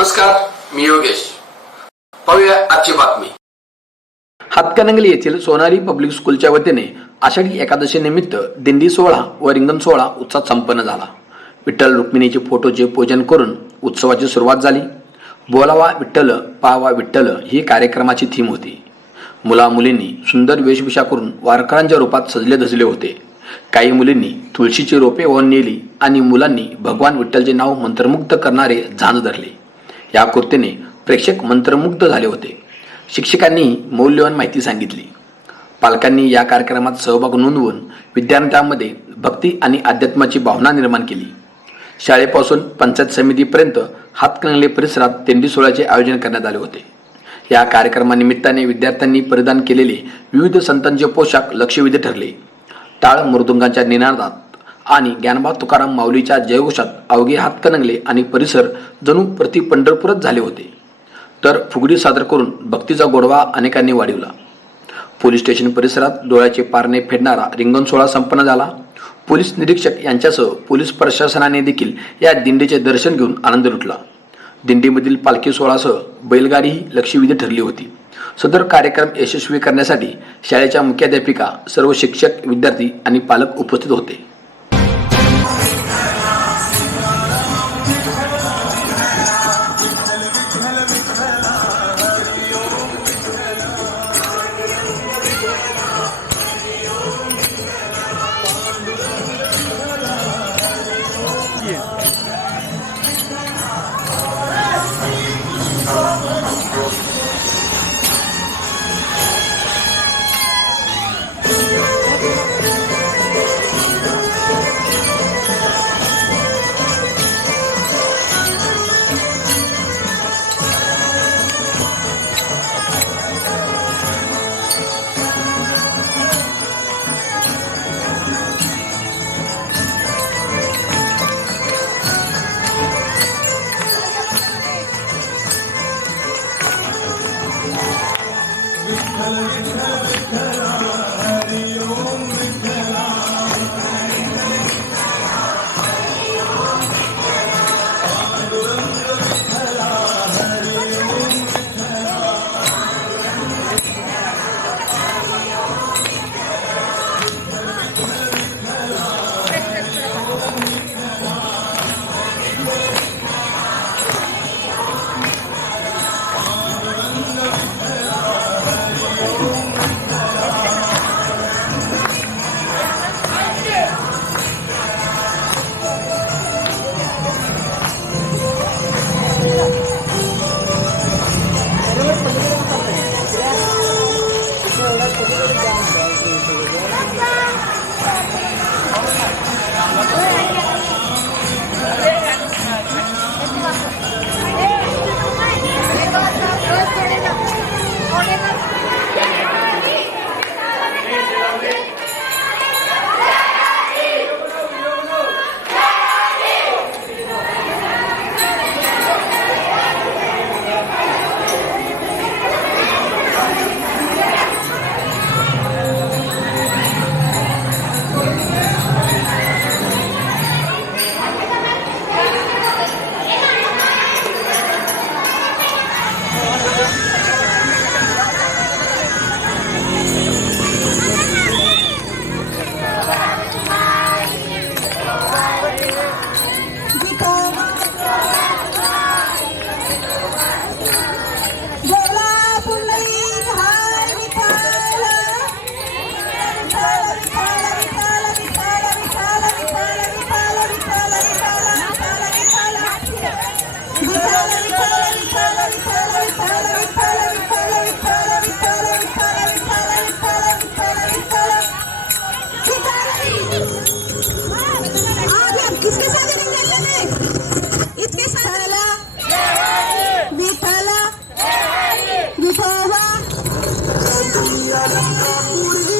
नमस्कार मी योगेश. पाहूया आजची बातमी. हातकणंगली येथील सोनारी पब्लिक स्कूलच्या वतीने आषाढी एकादशी निमित्त दिंडी सोहळा व रिंगण सोहळा उत्साहात संपन्न झाला. विठ्ठल रुक्मिणीचे फोटोचे पूजन करून उत्सवाची सुरुवात झाली. बोलावा विठ्ठल पाहावा विठ्ठल ही कार्यक्रमाची थीम होती. मुला मुलींनी सुंदर वेशभूषा करून वारकऱ्यांच्या रूपात सजले धजले होते. काही मुलींनी तुळशीची रोपे वाहून नेली आणि मुलांनी भगवान विठ्ठलचे नाव मंत्रमुग्ध करणारे झांज धरले. या कृतीने प्रेक्षक मंत्रमुग्ध झाले होते. शिक्षकांनी मौल्यवान माहिती सांगितली. पालकांनी या कार्यक्रमात सहभाग नोंदवून विद्यार्थ्यांमध्ये भक्ती आणि अध्यात्माची भावना निर्माण केली. शाळेपासून पंचायत समितीपर्यंत हातकणंगले परिसरात तेंडी सोहळ्याचे आयोजन करण्यात आले होते. या कार्यक्रमानिमित्ताने विद्यार्थ्यांनी परिधान केलेले विविध संतांचे पोशाख लक्षवेधी ठरले. टाळ मृदुंगांच्या निनादात आणि ज्ञानबा तुकाराम माऊलीच्या जयघोषात अवघे हातकणंगले आणि परिसर जणू प्रति पंढरपूरच झाले होते. तर फुगडी सादर करून भक्तीचा गोडवा अनेकांनी वाढवला. पोलीस स्टेशन परिसरात डोळ्याचे पारणे फेडणारा रिंगण सोहळा संपन्न झाला. पोलीस निरीक्षक यांच्यासह पोलीस प्रशासनाने देखील या दिंडीचे दर्शन घेऊन आनंद लुटला. दिंडीमधील पालखी सोहळासह बैलगाडीही लक्षवेधी ठरली होती. सदर कार्यक्रम यशस्वी करण्यासाठी शाळेच्या मुख्याध्यापिका सर्व शिक्षक विद्यार्थी आणि पालक उपस्थित होते. Puri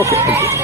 Okay thank you